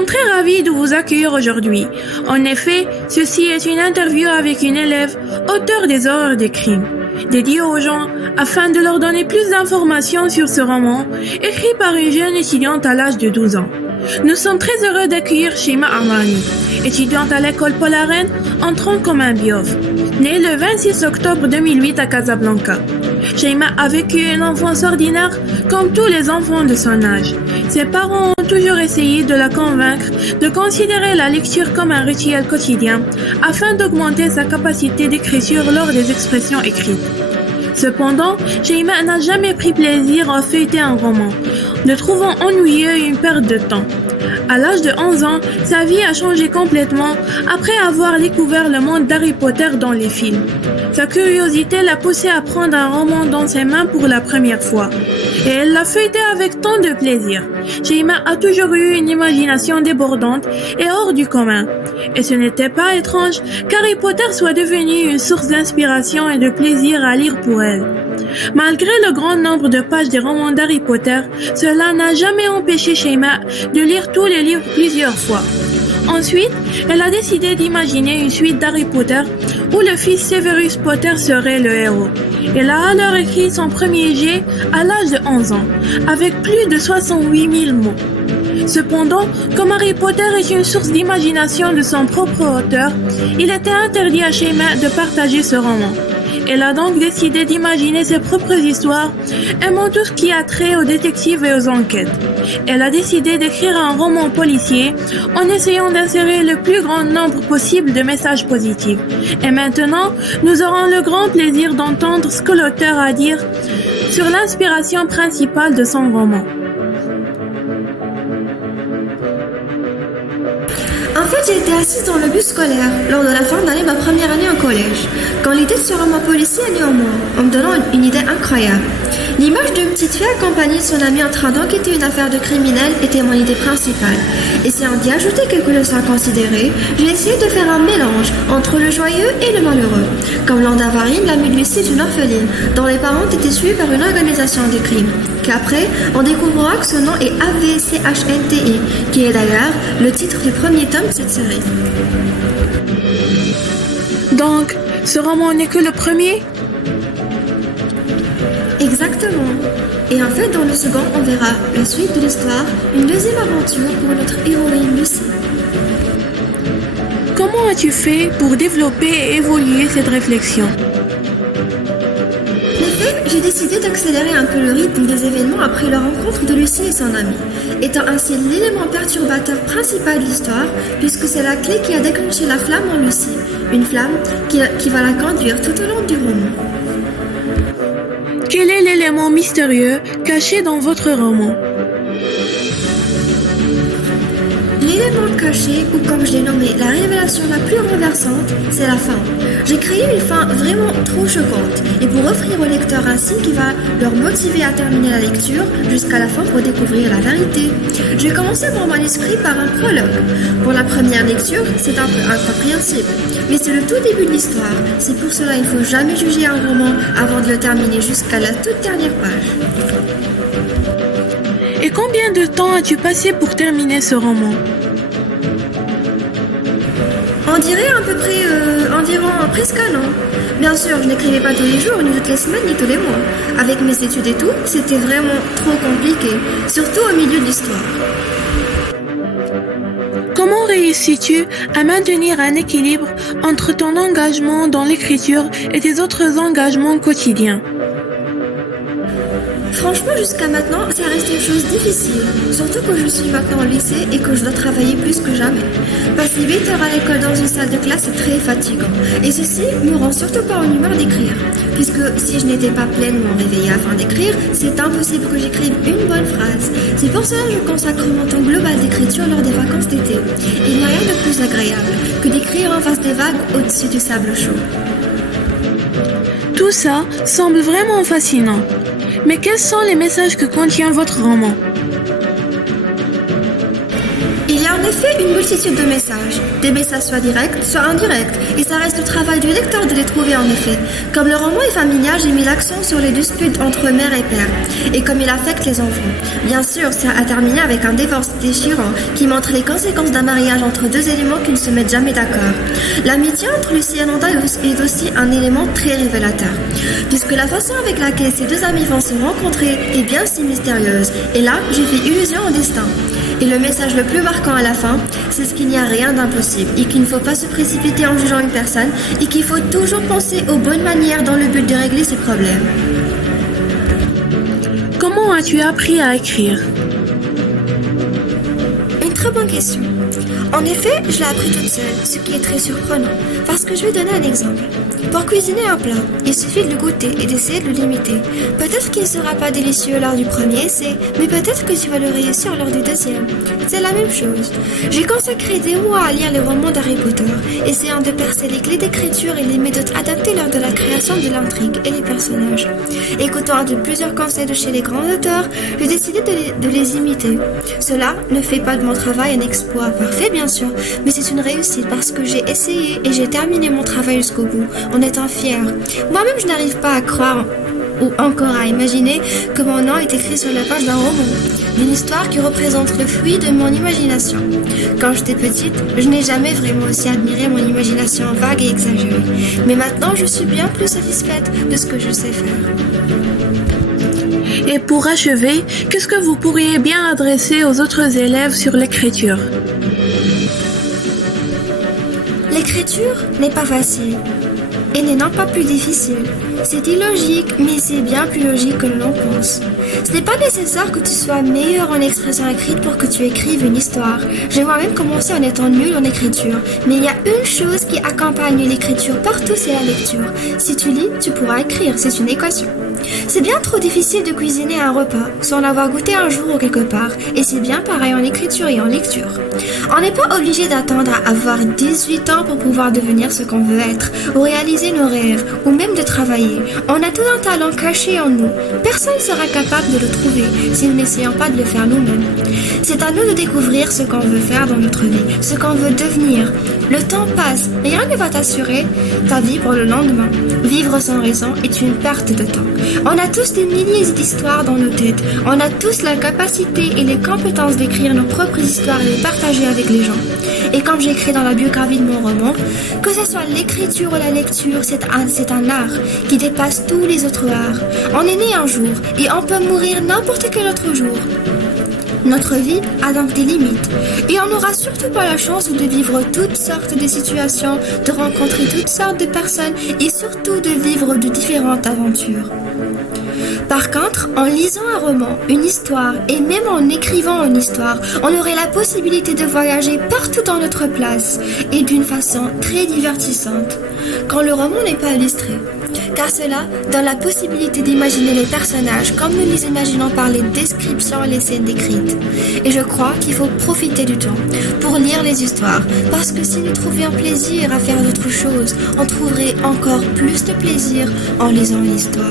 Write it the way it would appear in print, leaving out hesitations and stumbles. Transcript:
sommes très ravis de vous accueillir aujourd'hui. En effet, ceci est une interview avec une élève, auteure des horreurs des crimes, dédiée aux gens afin de leur donner plus d'informations sur ce roman, écrit par une jeune étudiante à l'âge de 12 ans. Nous sommes très heureux d'accueillir Sheima Armani, étudiante à l'école Paul Arène, entrant comme un biof, née le 26 octobre 2008 à Casablanca. Sheima a vécu une enfance ordinaire comme tous les enfants de son âge. Ses parents ont toujours essayé de la convaincre de considérer la lecture comme un rituel quotidien afin d'augmenter sa capacité d'écriture lors des expressions écrites. Cependant, Sheima n'a jamais pris plaisir à feuilleter un roman, le trouvant ennuyeux et une perte de temps. À l'âge de 11 ans, sa vie a changé complètement après avoir découvert le monde d'Harry Potter dans les films. Sa curiosité l'a poussée à prendre un roman dans ses mains pour la première fois. Et elle l'a feuilleté avec tant de plaisir. Sheima a toujours eu une imagination débordante et hors du commun. Et ce n'était pas étrange qu'Harry Potter soit devenu une source d'inspiration et de plaisir à lire pour elle. Malgré le grand nombre de pages des romans d'Harry Potter, cela n'a jamais empêché Sheima de lire tous les livres plusieurs fois. Ensuite, elle a décidé d'imaginer une suite d'Harry Potter où le fils Severus Potter serait le héros. Elle a alors écrit son premier jet à l'âge de 11 ans, avec plus de 68 000 mots. Cependant, comme Harry Potter est une source d'imagination de son propre auteur, il était interdit à Sheima de partager ce roman. Elle a donc décidé d'imaginer ses propres histoires, aimant tout ce qui a trait aux détectives et aux enquêtes. Elle a décidé d'écrire un roman policier en essayant d'insérer le plus grand nombre possible de messages positifs. Et maintenant, nous aurons le grand plaisir d'entendre ce que l'auteur a à dire sur l'inspiration principale de son roman. En fait, j'ai été assise dans le bus scolaire lors de la fin d'année de ma première année en collège, quand l'idée de ce roman policier est née en moi, en me donnant une idée incroyable. L'image d'une petite fille accompagnée de son amie en train d'enquêter une affaire de criminel était mon idée principale. Essayant d'y ajouter quelque chose à considérer, j'ai essayé de faire un mélange entre le joyeux et le malheureux. Comme Landa Varim, l'amie de Lucie est une orpheline, dont les parents étaient suivis par une organisation de crime. Qu'après, on découvrira que ce nom est AVCHNTI, qui est d'ailleurs le titre du premier tome de cette série. Donc, ce roman n'est que le premier ? Exactement. Et en fait, dans le second, on verra la suite de l'histoire, une deuxième aventure pour notre héroïne Lucie. Comment as-tu fait pour développer et évoluer cette réflexion ? En fait, j'ai décidé d'accélérer un peu le rythme des événements après la rencontre de Lucie et son amie, étant ainsi l'élément perturbateur principal de l'histoire, puisque c'est la clé qui a déclenché la flamme en Lucie, une flamme qui va la conduire tout au long du roman. Quel est l'élément mystérieux caché dans votre roman ? L'élément caché, ou comme je l'ai nommé, la révélation la plus renversante, c'est la fin. J'ai créé une fin vraiment trop choquante, et pour offrir au lecteur un signe qui va leur motiver à terminer la lecture jusqu'à la fin pour découvrir la vérité. J'ai commencé mon manuscrit par un prologue. Pour la première lecture, c'est un peu incompréhensible, mais c'est le tout début de l'histoire. C'est pour cela qu'il ne faut jamais juger un roman avant de le terminer jusqu'à la toute dernière page. Et combien de temps as-tu passé pour terminer ce roman ? On dirait à peu près environ presque un an. Bien sûr, je n'écrivais pas tous les jours, ni toutes les semaines, ni tous les mois. Avec mes études et tout, c'était vraiment trop compliqué, surtout au milieu de l'histoire. Comment réussis-tu à maintenir un équilibre entre ton engagement dans l'écriture et tes autres engagements quotidiens ? Franchement, jusqu'à maintenant, ça reste une chose difficile, surtout que je suis maintenant au lycée et que je dois travailler plus que jamais. Passer 8 heures à l'école dans une salle de classe est très fatigant, et ceci me rend surtout pas en humeur d'écrire, puisque si je n'étais pas pleinement réveillée afin d'écrire, c'est impossible que j'écrive une bonne phrase. C'est pour cela que je consacre mon temps global d'écriture lors des vacances d'été. Et il n'y a rien de plus agréable que d'écrire en face des vagues au-dessus du sable chaud. Tout ça semble vraiment fascinant. Mais quels sont les messages que contient votre roman ? Il y en effet une multitude de messages. Des messages soit directs, soit indirects, et ça reste le travail du lecteur de les trouver en effet. Comme le roman est familial, j'ai mis l'accent sur les disputes entre mère et père, et comme il affecte les enfants. Bien sûr, ça a terminé avec un divorce déchirant qui montre les conséquences d'un mariage entre deux éléments qui ne se mettent jamais d'accord. L'amitié entre Lucie et Nanda est aussi un élément très révélateur, puisque la façon avec laquelle ces deux amis vont se rencontrer est bien si mystérieuse, et là, j'ai fait illusion au destin. Et le message le plus marquant à la fin, c'est qu'il n'y a rien d'impossible et qu'il ne faut pas se précipiter en jugeant une personne et qu'il faut toujours penser aux bonnes manières dans le but de régler ses problèmes. Comment as-tu appris à écrire? Une très bonne question. En effet, je l'ai appris toute seule, ce qui est très surprenant, parce que je vais donner un exemple. Pour cuisiner un plat, il suffit de le goûter et d'essayer de le limiter. Peut-être qu'il ne sera pas délicieux lors du premier essai, mais peut-être que tu vas le réussir lors du deuxième. C'est la même chose. J'ai consacré des mois à lire les romans d'Harry Potter, essayant de percer les clés d'écriture et les méthodes adaptées lors de la création de l'intrigue et des personnages. Écoutant de plusieurs conseils de chez les grands auteurs, j'ai décidé de les imiter. Cela ne fait pas de mon travail un exploit parfait, bien sûr, mais c'est une réussite parce que j'ai essayé et j'ai terminé mon travail jusqu'au bout, en étant fière. Moi-même, je n'arrive pas à croire ou encore à imaginer que mon nom est écrit sur la page d'un roman, d'une histoire qui représente le fruit de mon imagination. Quand j'étais petite, je n'ai jamais vraiment aussi admiré mon imagination vague et exagérée, mais maintenant, je suis bien plus satisfaite de ce que je sais faire. Et pour achever, qu'est-ce que vous pourriez bien adresser aux autres élèves sur l'écriture? L'écriture n'est pas facile et n'est non pas plus difficile. C'est illogique, mais c'est bien plus logique que l'on pense. Ce n'est pas nécessaire que tu sois meilleur en expression écrite pour que tu écrives une histoire. J'ai moi-même commencé en étant nulle en écriture, mais il y a une chose qui accompagne l'écriture partout, c'est la lecture. Si tu lis, tu pourras écrire, c'est une équation. C'est bien trop difficile de cuisiner un repas sans l'avoir goûté un jour ou quelque part, et c'est bien pareil en écriture et en lecture. On n'est pas obligé d'attendre à avoir 18 ans pour pouvoir devenir ce qu'on veut être, ou réaliser nos rêves, ou même de travailler. On a tout un talent caché en nous. Personne ne sera capable de le trouver si nous n'essayons pas de le faire nous-mêmes. C'est à nous de découvrir ce qu'on veut faire dans notre vie, ce qu'on veut devenir. Le temps passe, rien ne va t'assurer ta vie pour le lendemain. Vivre sans raison est une perte de temps. On a tous des milliers d'histoires dans nos têtes. On a tous la capacité et les compétences d'écrire nos propres histoires et les partager avec les gens. Et comme j'écris dans la biographie de mon roman, que ce soit l'écriture ou la lecture, c'est un art qui dépasse tous les autres arts. On est né un jour et on peut mourir n'importe quel autre jour. Notre vie a donc des limites et on n'aura surtout pas la chance de vivre toutes sortes de situations, de rencontrer toutes sortes de personnes et surtout de vivre de différentes aventures. Par contre, en lisant un roman, une histoire et même en écrivant une histoire, on aurait la possibilité de voyager partout dans notre place et d'une façon très divertissante, quand le roman n'est pas illustré. Car cela donne la possibilité d'imaginer les personnages comme nous les imaginons par les descriptions et les scènes décrites. Et je crois qu'il faut profiter du temps pour lire les histoires, parce que si nous trouvions plaisir à faire d'autres choses, on trouverait encore plus de plaisir en lisant l'histoire.